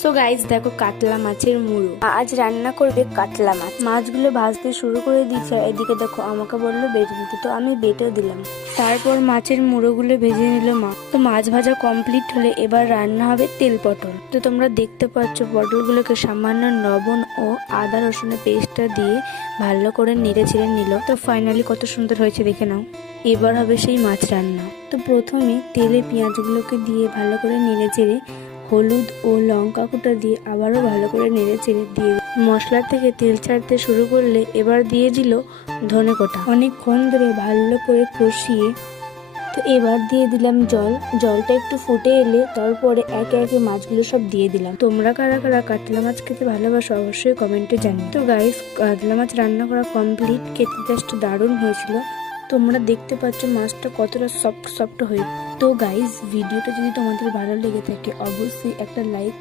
So guys দেখো কাতলা মাছের মুড়ো আজ রান্না করবে কাতলা মাছ। মাছগুলো ভাজতে শুরু করে দিয়েছে, এদিকে দেখো আমাকে বললো বেটে দিতে, তো আমি বেটেও দিলাম। তারপর মাছের মুড়োগুলো ভেজে নিল মা। তো মাছ ভাজা কমপ্লিট হলে এবার রান্না হবে তেল পটল। তো তোমরা দেখতে পাচ্ছ পটলগুলোকে সামান্য লবণ ও আদা রসুনের পেস্টটা দিয়ে ভালো করে নেড়ে ছেড়ে নিল। তো ফাইনালি কত সুন্দর হয়েছে দেখে নাও। এবার হবে সেই মাছ রান্না। তো প্রথমে তেলে পেঁয়াজগুলোকে দিয়ে ভালো করে নেড়ে চেড়ে হলুদ ও লঙ্কা কুটা দিয়ে আবারও ভালো করে নেড়ে চেড়ে দিয়ে মশলা থেকে তেল ছাড়তে শুরু করলে এবার দিয়ে দিল ধনে কোটা। অনেকক্ষণ ধরে ভালো করে কষিয়ে তো এবার দিয়ে দিলাম জলটা একটু ফুটে এলে তারপরে একে একে মাছগুলো সব দিয়ে দিলাম। তোমরা কারা কারা কাতলা মাছ খেতে ভালোবাসো অবশ্যই কমেন্টে জানিও। তো গাইস কাতলা মাছ রান্না করা কমপ্লিট, খেতে জাস্ট দারুণ হয়েছিল। তোমরা দেখতে পাচ্ছ মাছটা কতটা সফট হয়ে। তো গাইস ভিডিওটা যদি তোমাদের ভালো লেগে থাকে অবশ্যই একটা লাইক